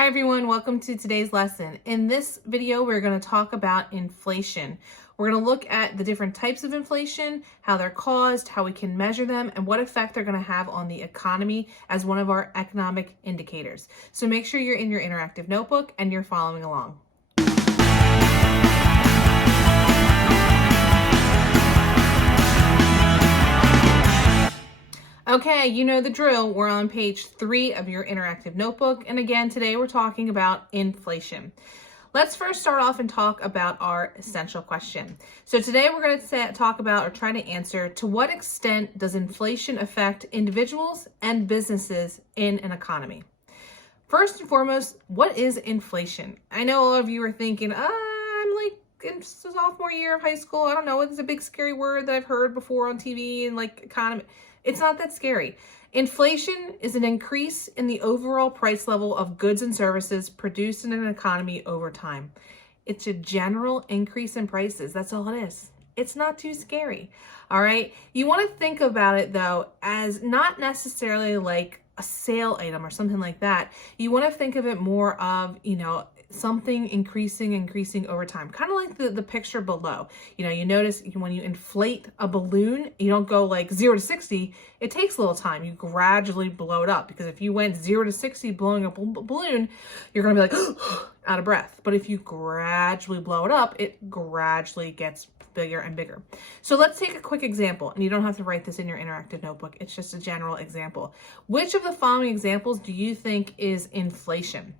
Hi everyone, welcome to today's lesson. In this video, we're going to talk about inflation. We're going to look at the different types of inflation, how they're caused, how we can measure them, and what effect they're going to have on the economy as one of our economic indicators. So make sure you're in your interactive notebook and you're following along. Okay, you know the drill. We're on page 3 of your interactive notebook. And again, today we're talking about inflation. Let's first start off and talk about our essential question. So today we're going to talk about or try to answer, to what extent does inflation affect individuals and businesses in an economy? First and foremost, what is inflation? I know all of you are thinking, I'm like in sophomore year of high school. I don't know. It's a big scary word that I've heard before on TV and like economy. It's not that scary. Inflation is an increase in the overall price level of goods and services produced in an economy over time. It's a general increase in prices. That's all it is. It's not too scary. All right. You want to think about it though, as not necessarily like a sale item or something like that. You want to think of it more of, something increasing over time. Kind of like the picture below. You notice when you inflate a balloon, you don't go like 0 to 60. It takes a little time. You gradually blow it up, because if you went 0 to 60 blowing up a balloon, you're going to be like out of breath. But if you gradually blow it up, it gradually gets bigger and bigger. So let's take a quick example, and you don't have to write this in your interactive notebook. It's just a general example. Which of the following examples do you think is inflation?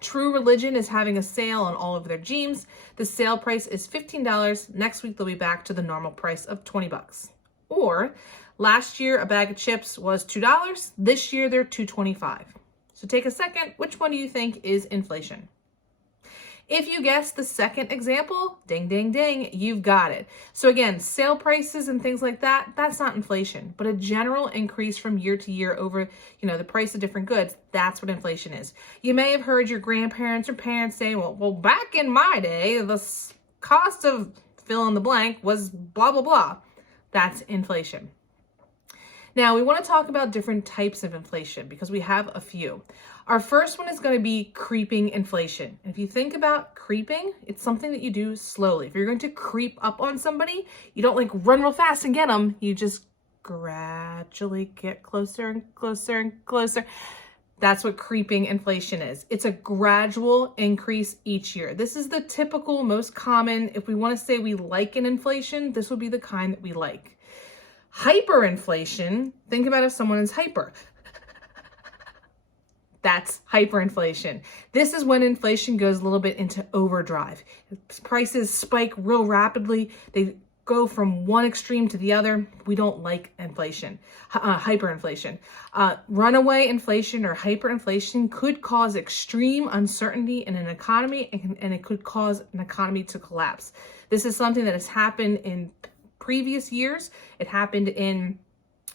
True Religion is having a sale on all of their jeans. The sale price is $15. Next week, they'll be back to the normal price of $20. Or last year, a bag of chips was $2. This year, they're $2.25. So take a second. Which one do you think is inflation? If you guess the second example, ding, ding, ding, you've got it. So again, sale prices and things like that, that's not inflation, but a general increase from year to year over, the price of different goods. That's what inflation is. You may have heard your grandparents or parents say, well, back in my day, the cost of fill in the blank was blah, blah, blah. That's inflation. Now, we want to talk about different types of inflation because we have a few. Our first one is going to be creeping inflation. And if you think about creeping, it's something that you do slowly. If you're going to creep up on somebody, you don't like run real fast and get them. You just gradually get closer and closer and closer. That's what creeping inflation is. It's a gradual increase each year. This is the typical, most common. If we want to say we like an inflation, this would be the kind that we like. Hyperinflation, think about if someone is hyper. That's hyperinflation. This is when inflation goes a little bit into overdrive. Prices spike real rapidly. They go from one extreme to the other. We don't like inflation, hyperinflation. Runaway inflation or hyperinflation could cause extreme uncertainty in an economy, and it could cause an economy to collapse. This is something that has happened in previous years. It happened in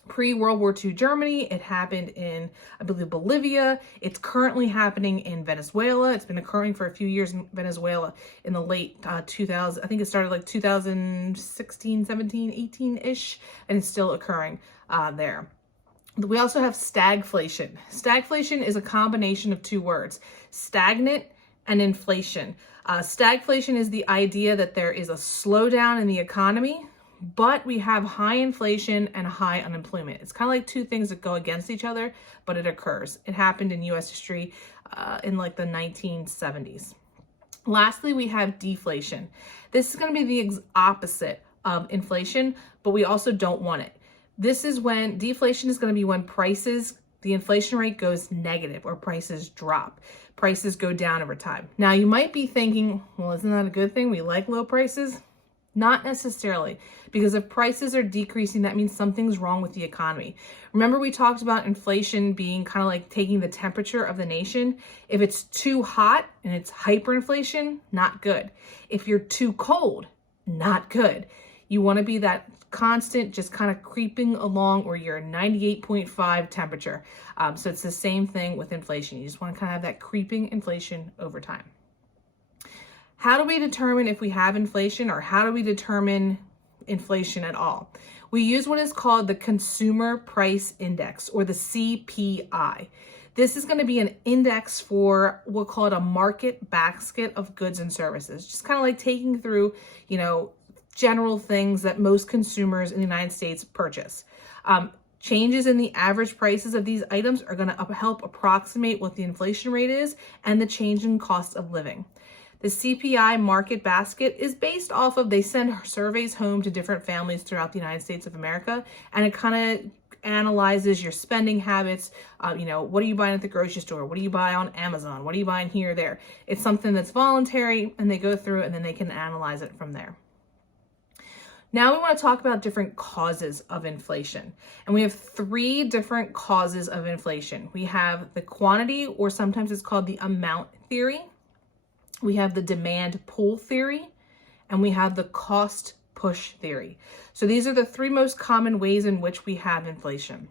pre-World War II Germany. It happened in, I believe, Bolivia. It's currently happening in Venezuela. It's been occurring for a few years in Venezuela in the late 2000s. I think it started like 2016, 17, 18-ish, and it's still occurring there. We also have stagflation. Stagflation is a combination of two words, stagnant and inflation. Stagflation is the idea that there is a slowdown in the economy, but we have high inflation and high unemployment. It's kind of like two things that go against each other, but it occurs. It happened in U.S. history in like the 1970s. Lastly, we have deflation. This is going to be the opposite of inflation, but we also don't want it. This is when deflation is going to be when the inflation rate goes negative or prices drop. Prices go down over time. Now, you might be thinking, well, isn't that a good thing? We like low prices. Not necessarily, because if prices are decreasing, that means something's wrong with the economy. Remember, we talked about inflation being kind of like taking the temperature of the nation. If it's too hot and it's hyperinflation, not good. If you're too cold, not good. You want to be that constant, just kind of creeping along, or you're 98.5 temperature. So it's the same thing with inflation. You just want to kind of have that creeping inflation over time. How do we determine if we have inflation, or how do we determine inflation at all? We use what is called the Consumer Price Index, or the CPI. This is going to be an index for, we'll call it a market basket of goods and services. Just kind of like taking through, general things that most consumers in the United States purchase. Changes in the average prices of these items are going to help approximate what the inflation rate is and the change in cost of living. The CPI market basket is based off of, they send surveys home to different families throughout the United States of America, and it kind of analyzes your spending habits. What are you buying at the grocery store? What do you buy on Amazon? What are you buying here or there? It's something that's voluntary, and they go through it and then they can analyze it from there. Now we want to talk about different causes of inflation. And we have 3 different causes of inflation. We have the quantity, or sometimes it's called the amount theory. We have the demand pull theory, and we have the cost push theory. So these are the 3 most common ways in which we have inflation.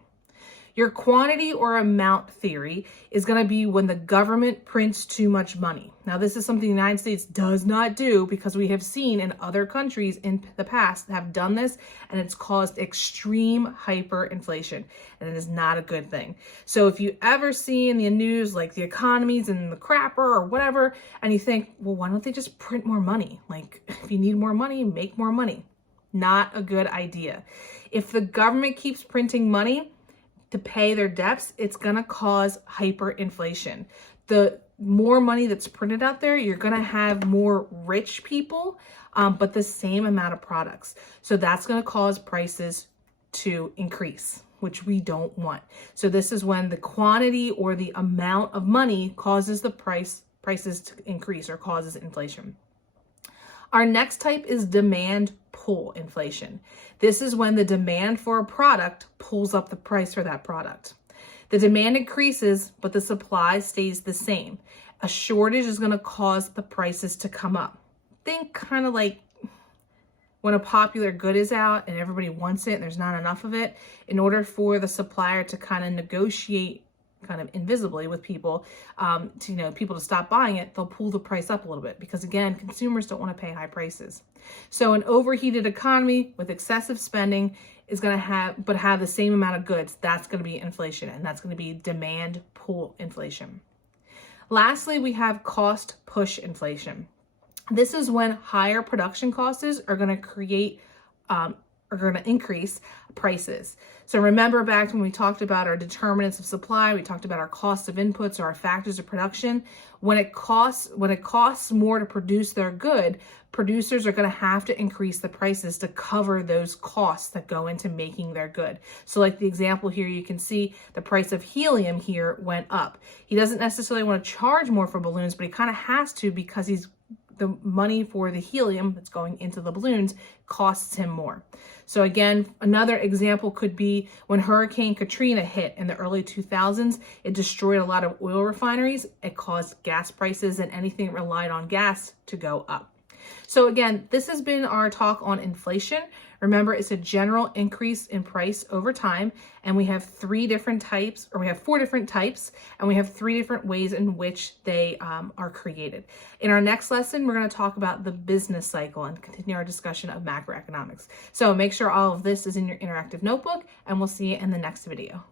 Your quantity or amount theory is going to be when the government prints too much money. Now, this is something the United States does not do, because we have seen in other countries in the past have done this, and it's caused extreme hyperinflation, and it is not a good thing. So if you ever see in the news like the economy's in the crapper or whatever, and you think, well, why don't they just print more money? Like, if you need more money, make more money. Not a good idea. If the government keeps printing money to pay their debts, it's going to cause hyperinflation. The more money that's printed out there, you're going to have more rich people, but the same amount of products. So that's going to cause prices to increase, which we don't want. So this is when the quantity or the amount of money causes the prices to increase, or causes inflation. Our next type is demand pull inflation. This is when the demand for a product pulls up the price for that product. The demand increases, but the supply stays the same. A shortage is going to cause the prices to come up. Think kind of like when a popular good is out and everybody wants it and there's not enough of it. In order for the supplier to kind of negotiate kind of invisibly with people, people to stop buying it, they'll pull the price up a little bit, because again, consumers don't want to pay high prices. So an overheated economy with excessive spending is going to have the same amount of goods. That's going to be inflation, and that's going to be demand pull inflation. Lastly, we have cost push inflation. This is when higher production costs are going to increase prices. So remember back when we talked about our determinants of supply, we talked about our cost of inputs or our factors of production. When it costs more to produce their good, producers are going to have to increase the prices to cover those costs that go into making their good. So like the example here, you can see the price of helium here went up. He doesn't necessarily want to charge more for balloons, but he kind of has to, because the money for the helium that's going into the balloons costs him more. So again, another example could be when Hurricane Katrina hit in the early 2000s, it destroyed a lot of oil refineries. It caused gas prices and anything that relied on gas to go up. So again, this has been our talk on inflation. Remember, it's a general increase in price over time, and we have 4 different types, and we have 3 different ways in which they are created. In our next lesson, we're going to talk about the business cycle and continue our discussion of macroeconomics. So make sure all of this is in your interactive notebook, and we'll see you in the next video.